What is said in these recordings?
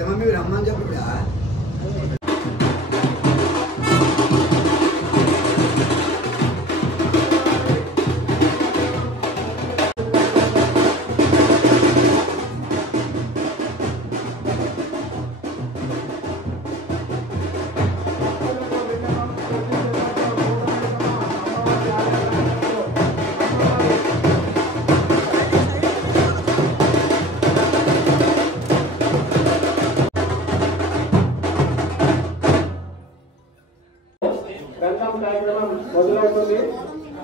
Mummy रम्मान जब కార్యక్రమం మొదలవుతుంది.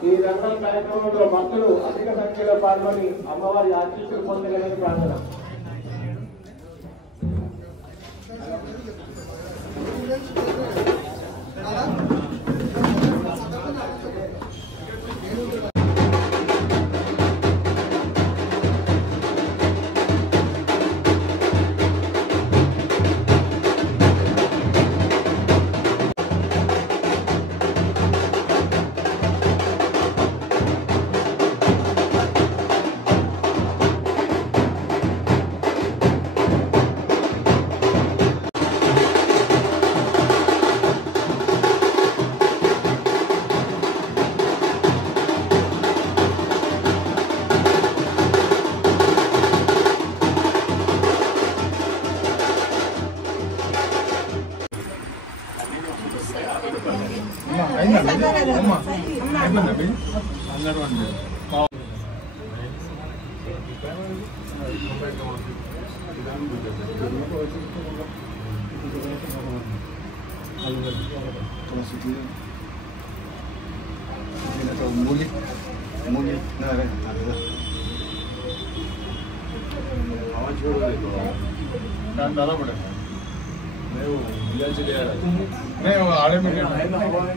ఈ రంగం కార్యక్రమంలో భక్తులు అధిక సంఖ్యలో పాల్గొని అమ్మవారి ఆశీస్సులు పొందగలని ప్రార్థన.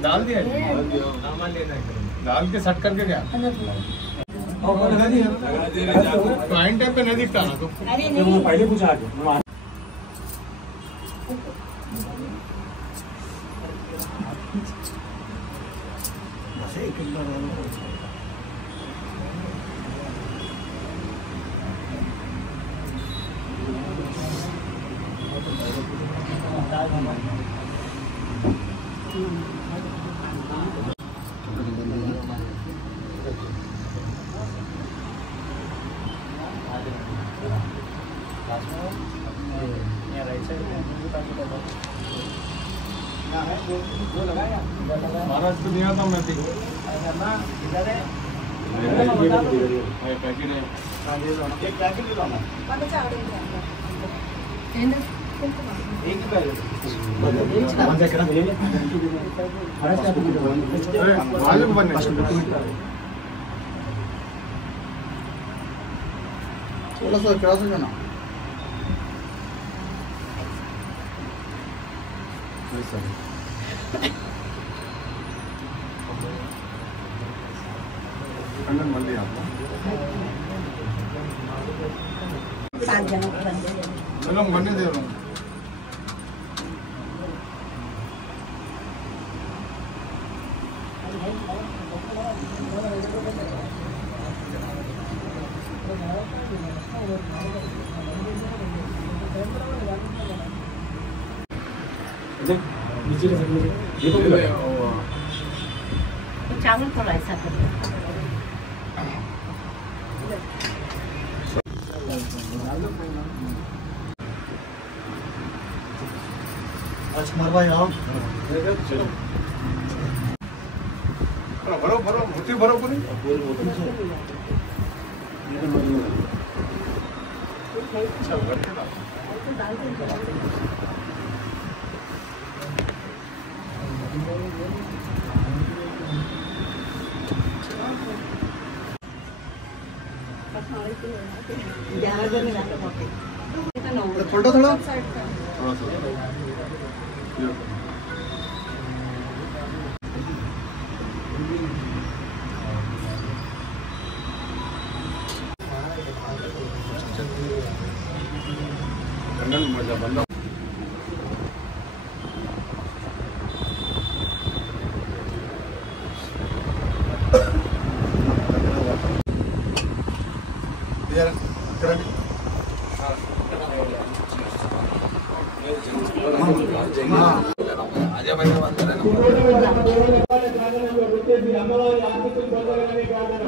डाल दिया डाल के सेट करके क्या पॉइंट पे नहीं दिखता ना तो पहले पूछा महाराज को दिया था मैं पैकेट है थोड़ा सा क्रॉस हो जाना मल्ली चलो मन्ने दे रहा हूँ चावल थोड़ा ऐसा करो आज मरवाई आओ चलो भरो भरो मूर्ति भरो पूरी अच्छा भर के फोटो थोड़ा बंदा అమ్మవారి ఆశీస్సులు పొందాలని ప్రార్థన.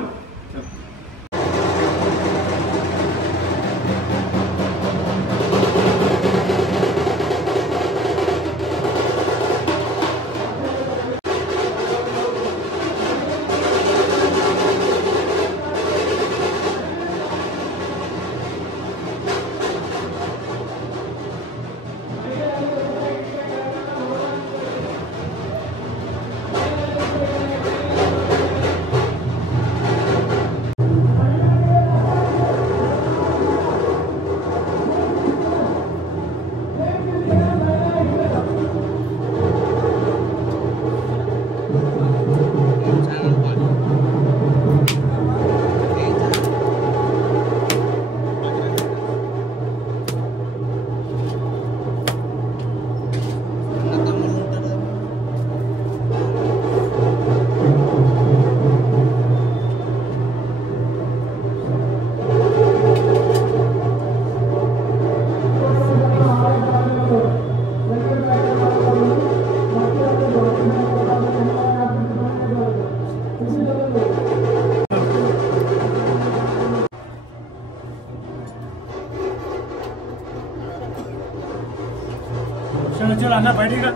चलो अन्ना बैठेगा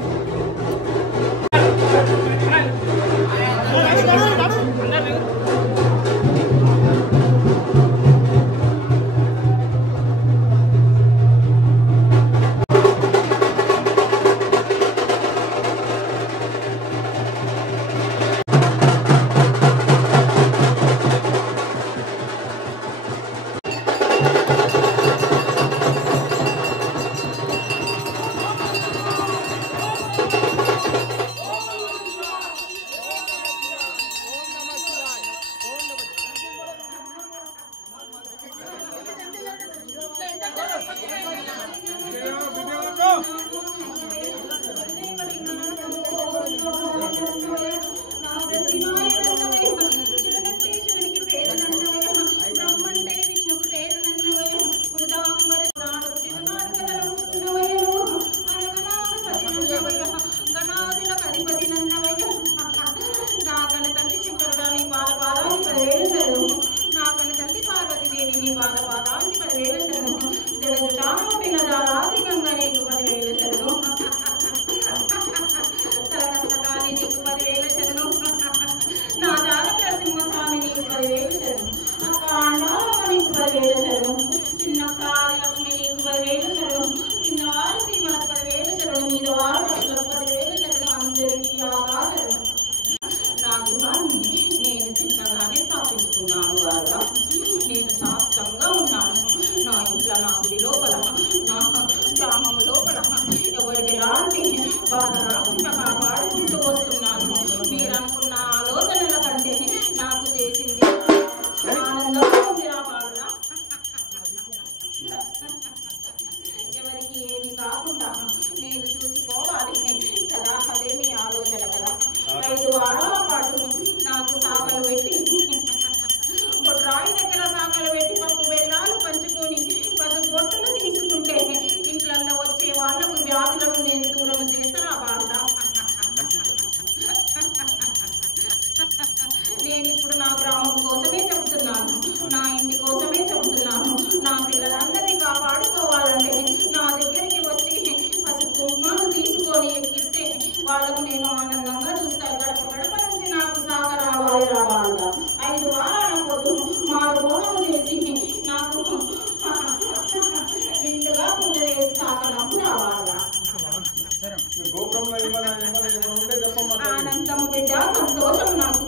ఆనందము బిడ్డ సంతోషం నాకు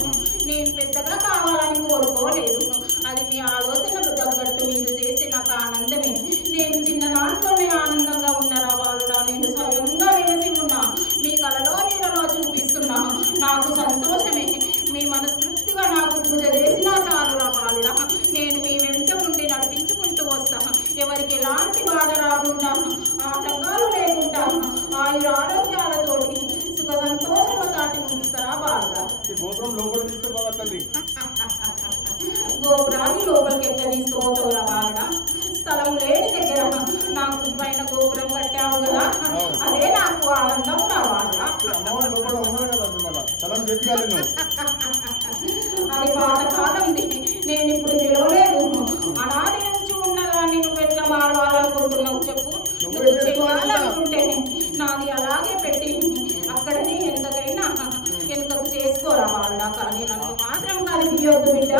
నేను పెద్దగా కావాలని కోరుకోలేదు అది మీ ఆలోచనకు తగ్గట్టు గోపురం లోపల తీసుకుపోవా తల్లి. గోపురాన్ని లోపలికి ఎట్లా తీసుకుపోతావు రా బాల? స్థలం లేని దగ్గర నాకు పైన గోపురం కట్టావు కదా, అదే నాకు ఆనందం రావాల. అమ్మవారి లోపల ఉన్నది కదా మిమ్మల్ని స్థలం చెప్పాలి నువ్వు. అది పాతకాలంది, నేను ఇప్పుడు తెలియలేదు. అనాది నుంచి ఉన్నదాన్ని నువ్వు ఎట్లా మారవాలనుకుంటున్నావు చెప్పు? నువ్వు చేయాలనుకుంటే నాది అలాగే పెట్టి అక్కడనే ఎంతకైనా వెనుకకు చేసుకోరా వాళ్ళ, కానీ నన్ను మాత్రం కలిపియొద్దు బిడ్డ.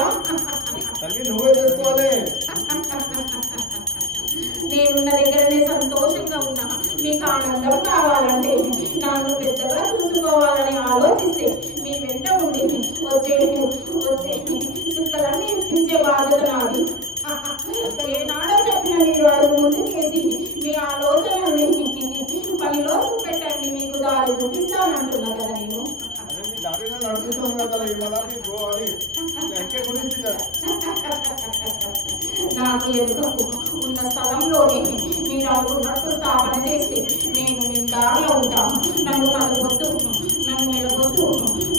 తల్లి నువ్వే చేసుకోవాలి. నేనున్న దగ్గరనే సంతోషంగా ఉన్నా. మీకు ఆనందం కావాలంటే నన్ను పెద్దగా చూసుకోవాలని ఆలోచిస్తే మీ వెంట ఉండి వచ్చే చుక్కలన్నీ ఇప్పించే బాధ్యత నాది. ఏనాడో చెప్పిన మీరు అడుగు ముందుకేసి మీ ఆలోచనల్ని పనిలో పెట్టండి, మీకు దారి చూపిస్తానంటున్నా కదా నేను. నాకు ఎందుకు ఉన్న స్థలంలోనే మీరు అనుకున్నట్టు స్థాపన చేసి నేను నిండాలో ఉంటాను. నన్ను కలగొద్దు, నన్ను మెలగొద్దు,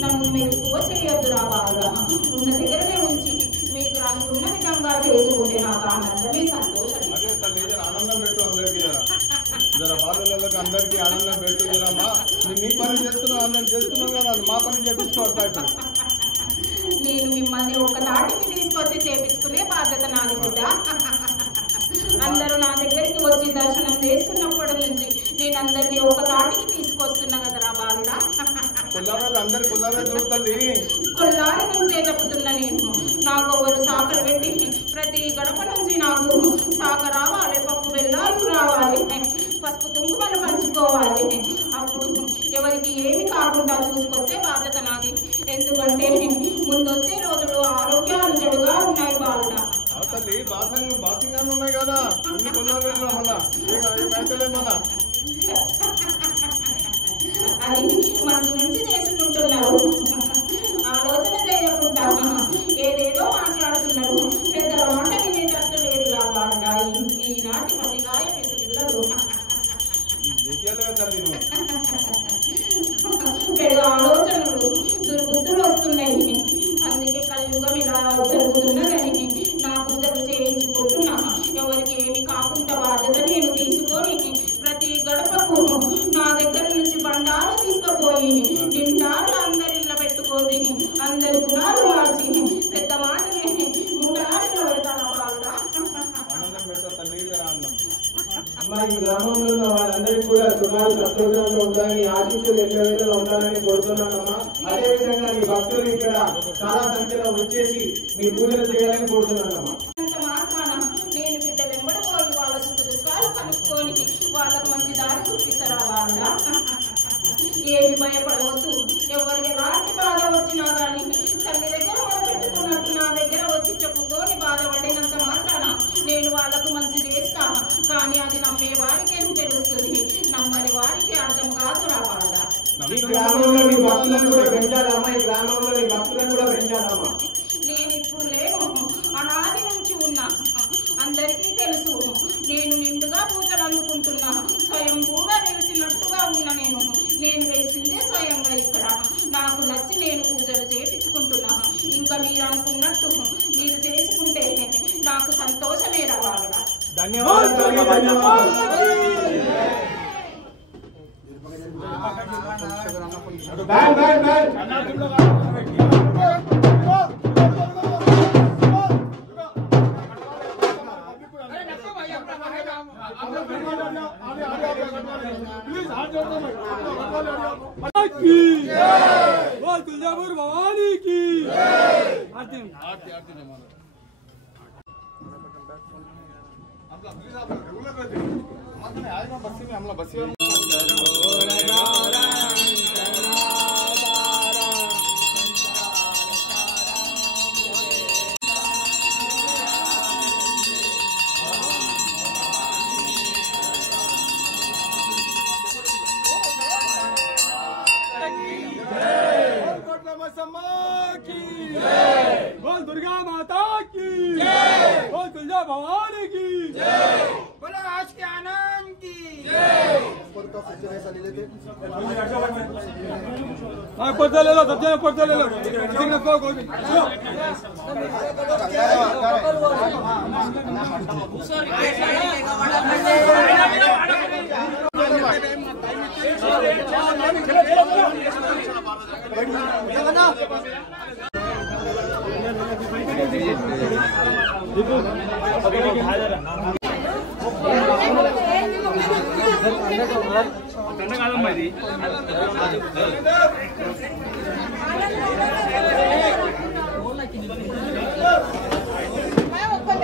నన్ను మెలుగువ చేయొద్దు రా బాగా. ఉన్న దగ్గరనే ఉంచి మీకు అనుకున్న విధంగా చేసుకుంటే నాకు ఆనందమే సంతోషం. ఆనందం పెట్టు అందరికి, జర బాలులకు అందరికి ఆనందం పెట్టు. జరమ్మా నీ పని చేస్తున్నావు, అందరం చేస్తున్నావు కదా, మా పని చేపించుకోవాలి. నేను మిమ్మల్ని ఒక తాటికి తీసుకొచ్చి చేపించుకునే బాధ్యత నాది బిడ్డ. అందరూ నా దగ్గరికి వచ్చి దర్శనం చేసుకున్నప్పటి నుంచి నేను అందరినీ ఒక తాటికి తీసుకొస్తున్నా కదరా బాలుడా. కొల్లారి నుంచే చెప్తున్నా నేను. నాకు ఎవరు సాకలు పెట్టి ప్రతి గడప నుంచి నాకు సాక రావాలి, పప్పు బెల్లాలు రావాలి, పసుపు కుంకుమలు పంచుకోవాలి. అప్పుడు ఎవరికి ఏమి కాకుండా చూసుకొచ్చే బాధ్యత నాది. ఎందుకంటే ముందొచ్చే రోజులు ఆరోగ్యాలు చెడుగా ఉన్నాయి బాలుడా. ఉన్నాయి కదా అది మనసు నుంచి చేసుకుంటున్నారు, ఆలోచన చేయకుండా ఏదేదో మాట్లాడుతున్నారు. పెద్దల మాట వినేటట్టు లేదు లాగా ఈనాటి పసిగాయ పిల్లలు. పెద్ద ఆలోచనలు దుర్బుద్ధులు వస్తున్నాయి. అందుకే కలియుగం ఇలా జరుగుతున్నదని నా బుద్ధలు చేయించుకుంటున్నా. ఎవరికి ఏమి కాకుండా బాధ్యత నేను తీసుకొని ప్రతి గడపకు నా దగ్గర నుంచి బండారు తీసుకుపోయి నిండారు అందరిళ్ళ పెట్టుకొని అందరి గుణాలు మార్చి పెద్ద మాటని మూడారిలో పెడతాను బాగా. అమ్మా, ఈ గ్రామంలో ఉన్న వాళ్ళందరికీ కూడా సుమారు సంతోషంగా ఉండాలని, ఆశీస్సులు ఎక్కడ ఉండాలని కోరుతున్నానమ్మా. అదేవిధంగా ఈ భక్తులు ఇక్కడ చాలా సంఖ్యలో వచ్చేసి మీ పూజలు చేయాలని కోరుతున్నానమ్మా. నేను బిడ్డలు ఎంబడిపోయి వాళ్ళ చుట్టూ దుఃఖాలు కనుక్కొని వాళ్ళకు మంచి దారి చూపిస్తారా వాళ్ళ. ఏమి భయపడవద్దు, ఎవరికి ఎలాంటి బాధ వచ్చినా కానీ తల్లి దగ్గర మొదలుపెట్టుకున్నట్టు నా దగ్గర వచ్చి చెప్పుకొని బాధపడినంత మాత్రాన నేను వాళ్ళకు మంచి చేస్తాను. కానీ అది నమ్మే వారికి ఏం తెలుస్తుంది, నమ్మని వారికి అర్థం కాదు రా వాళ్ళ. ఈ గ్రామంలో నీ భక్తులను కూడా పెంచాలమ్మా, ఈ గ్రామంలో నీ భక్తులను కూడా పెంచాలమ్మా. నేను ఇప్పుడు లేను, అనాది నుంచి ఉన్నా. అందరికీ తెలుసు నేను నిండుగా పూజలు అందుకుంటున్నా. స్వయంభూగా నిలిచినట్టుగా ఉన్న నేను వేసిందే స్వయంగా ఇక్కడ. నాకు నచ్చి నేను పూజలు చేయించుకుంటున్నా. ఇంకా మీరు అనుకున్నట్టు మీరు చేసుకుంటే నాకు సంతోషమే రావాలరా. तुलजापुर भवानी की आरती बोल दुर्गा माता की बोल तुलजा भवानी की बोलो आज के आनंद की पर्चा ले लो, सबसे पर्चा ले लो। मैं ऊपर